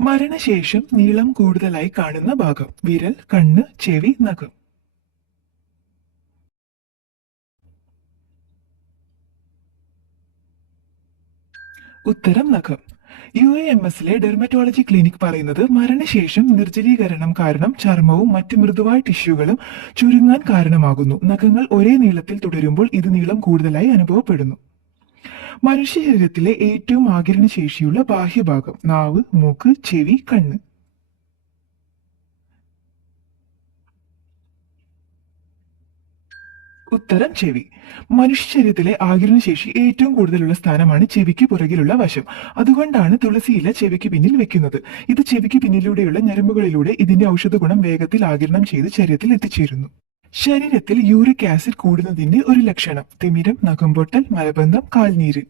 മരണശേഷം നീളം കൂടുതലായി കാണുന്ന ഭാഗം വിരൽ, കണ്ണ്, ചെവി, നഖം. ഉത്തരം നഖം. UAMSലെ ഡെർമറ്റോളജി ക്ലിനിക് പറയുന്നത് മരണശേഷം നിർജ്ജലീകരണം കാരണം ചർമ്മവും മറ്റ് മൃദുവായ ടിഷ്യൂകളും ചുരുങ്ങാൻ കാരണമാകുന്നു. നഖങ്ങൾ ഒരേ നീളത്തിൽ തുടരുമ്പോൾ ഇത് നീളം കൂടുതലായി അനുഭവപ്പെടുന്നു. മനുഷ്യ ശരീരത്തിലെ ഏറ്റവും ആഗിരണ ശേഷിയുള്ള ബാഹ്യഭാഗം നാവ്, മൂക്ക്, ചെവി, കണ്ണ്. ഉത്തരം ചെവി. മനുഷ്യ ശരീരത്തിലെ ആഗിരണ ശേഷി ഏറ്റവും കൂടുതലുള്ള സ്ഥാനമാണ് ചെവിക്ക് പുറകിലുള്ള വശം. അതുകൊണ്ടാണ് തുളസിയില ചെവിക്ക് പിന്നിൽ വെക്കുന്നത്. ഇത് ചെവിക്ക് പിന്നിലൂടെയുള്ള ഞരമ്പുകളിലൂടെ ഇതിന്റെ ഔഷധ ഗുണം വേഗത്തിൽ ആഗിരണം ചെയ്ത് ശരീരത്തിൽ എത്തിച്ചേരുന്നു. ശരീരത്തിൽ യൂറിക് ആസിഡ് കൂടുന്നതിന്റെ ഒരു ലക്ഷണം തിമിരം, നഖം പൊട്ടൽ, മലബന്ധം, കാൽനീര്.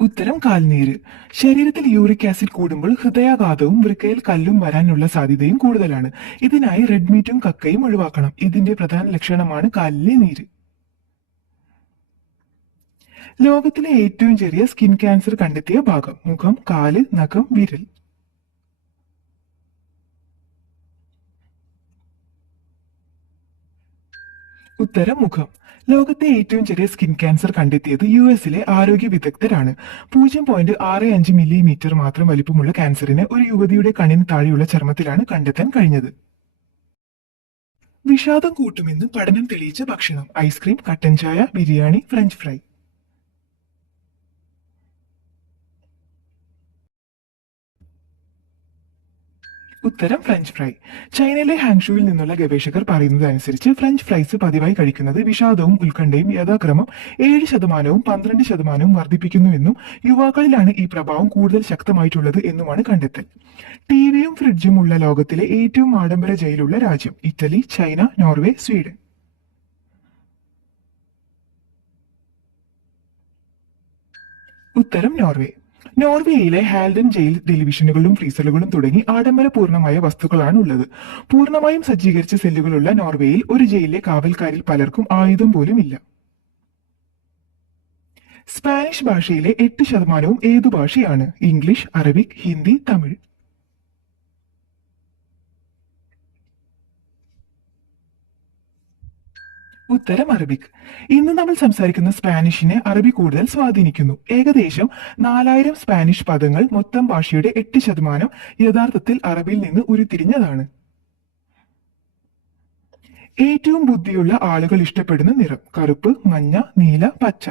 ഉത്തരം കാൽനീര്. ശരീരത്തിൽ യൂറിക് ആസിഡ് കൂടുമ്പോൾ ഹൃദയാഘാതവും വൃക്കയിൽ കല്ലും വരാനുള്ള സാധ്യതയും കൂടുതലാണ്. ഇതിനായി റെഡ് മീറ്റും കക്കയും ഒഴിവാക്കണം. ഇതിന്റെ പ്രധാന ലക്ഷണമാണ് കാലിലെ നീര്. ലോകത്തിലെ ഏറ്റവും ചെറിയ സ്കിൻ ക്യാൻസർ കണ്ടെത്തിയ ഭാഗം മുഖം, കാല്, നഖം, വിരൽ. ഉത്തരം മുഖം. ലോകത്തെ ഏറ്റവും ചെറിയ സ്കിൻ ക്യാൻസർ കണ്ടെത്തിയത് US ആരോഗ്യ വിദഗ്ധരാണ്. 0.65 മില്ലിമീറ്റർ മാത്രം വലിപ്പമുള്ള ക്യാൻസറിന് ഒരു യുവതിയുടെ കണ്ണിന് താഴെയുള്ള ചർമ്മത്തിലാണ് കണ്ടെത്താൻ കഴിഞ്ഞത്. വിഷാദം കൂട്ടുമെന്ന് പഠനം തെളിയിച്ച ഭക്ഷണം ഐസ്ക്രീം, കട്ടൻ ചായ, ബിരിയാണി, ഫ്രഞ്ച് ഫ്രൈ. ഉത്തരം ഫ്രഞ്ച് ഫ്രൈ. ചൈനയിലെ ഹാങ്ഷുവിൽ നിന്നുള്ള ഗവേഷകർ പറയുന്നതനുസരിച്ച് ഫ്രഞ്ച് ഫ്രൈസ് പതിവായി കഴിക്കുന്നത് വിഷാദവും ഉത്കണ്ഠയും യഥാക്രമം 7%, 12% വർദ്ധിപ്പിക്കുന്നുവെന്നും യുവാക്കളിലാണ് ഈ പ്രഭാവം കൂടുതൽ ശക്തമായിട്ടുള്ളത് എന്നുമാണ് കണ്ടെത്തൽ. ടിവിയും ഫ്രിഡ്ജും ഉള്ള ലോകത്തിലെ ഏറ്റവും ആഡംബര ജയിലുള്ള രാജ്യം ഇറ്റലി, ചൈന, നോർവേ, സ്വീഡൻ. ഉത്തരം നോർവേ. നോർവേയിലെ ഹാൽഡൻ ജയിൽ ടെലിവിഷനുകളും ഫ്രീസറുകളും തുടങ്ങി ആഡംബരപൂർണമായ വസ്തുക്കളാണ് ഉള്ളത്. പൂർണ്ണമായും സജ്ജീകരിച്ച സെല്ലുകളുള്ള നോർവേയിൽ ഒരു ജയിലിലെ കാവൽക്കാരിൽ പലർക്കും ആയുധം പോലും ഇല്ല. സ്പാനിഷ് ഭാഷയിലെ 8% ഏതു ഭാഷയാണ്? English, Arabic, Hindi, Tamil. ഉത്തരം അറബിക്. ഇന്ന് നമ്മൾ സംസാരിക്കുന്ന സ്പാനിഷിനെ അറബി കൂടുതൽ സ്വാധീനിക്കുന്നു. ഏകദേശം 4000 സ്പാനിഷ് പദങ്ങൾ മൊത്തം ഭാഷയുടെ 8% യഥാർത്ഥത്തിൽ അറബിയിൽ നിന്ന് ഉരുത്തിരിഞ്ഞതാണ്. ഏറ്റവും ബുദ്ധിയുള്ള ആളുകൾ ഇഷ്ടപ്പെടുന്ന നിറം കറുപ്പ്, മഞ്ഞ, നീല, പച്ച.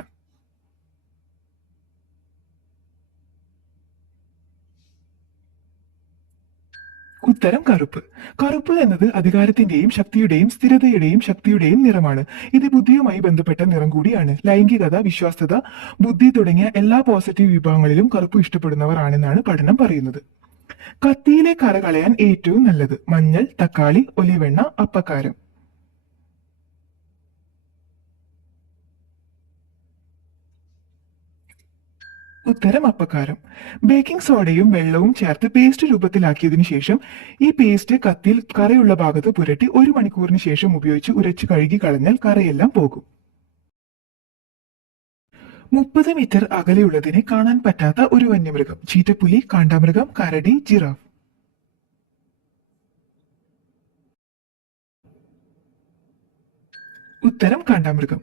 ഉത്തരം കറുപ്പ്. കറുപ്പ് എന്നത് അധികാരത്തിന്റെയും ശക്തിയുടെയും സ്ഥിരതയുടെയും ശക്തിയുടെയും നിറമാണ്. ഇത് ബുദ്ധിയുമായി ബന്ധപ്പെട്ട നിറം കൂടിയാണ്. ലൈംഗികത, വിശ്വാസ്യത, ബുദ്ധി തുടങ്ങിയ എല്ലാ പോസിറ്റീവ് വിഭാഗങ്ങളിലും കറുപ്പ് ഇഷ്ടപ്പെടുന്നവർ ആണെന്നാണ് പഠനം പറയുന്നത്. കത്തിയിലെ കറ കളയാൻ ഏറ്റവും നല്ലത് മഞ്ഞൾ, തക്കാളി, ഒലിവെണ്ണ, അപ്പക്കാരം. ഉത്തരം അപ്പക്കാരം. ബേക്കിംഗ് സോഡയും വെള്ളവും ചേർത്ത് പേസ്റ്റ് രൂപത്തിലാക്കിയതിനു ശേഷം ഈ പേസ്റ്റ് കത്തിയിൽ കറയുള്ള ഭാഗത്ത് പുരട്ടി 1 മണിക്കൂറിന് ശേഷം ഉപയോഗിച്ച് ഉരച്ച് കഴുകി കളഞ്ഞാൽ കറയെല്ലാം പോകും. 30 മീറ്റർ അകലെയുള്ളതിനെ കാണാൻ പറ്റാത്ത ഒരു വന്യമൃഗം ചീറ്റപ്പുലി, കാണ്ടാമൃഗം, കരടി, ജിറാഫ്. ഉത്തരം കാണ്ടാമൃഗം.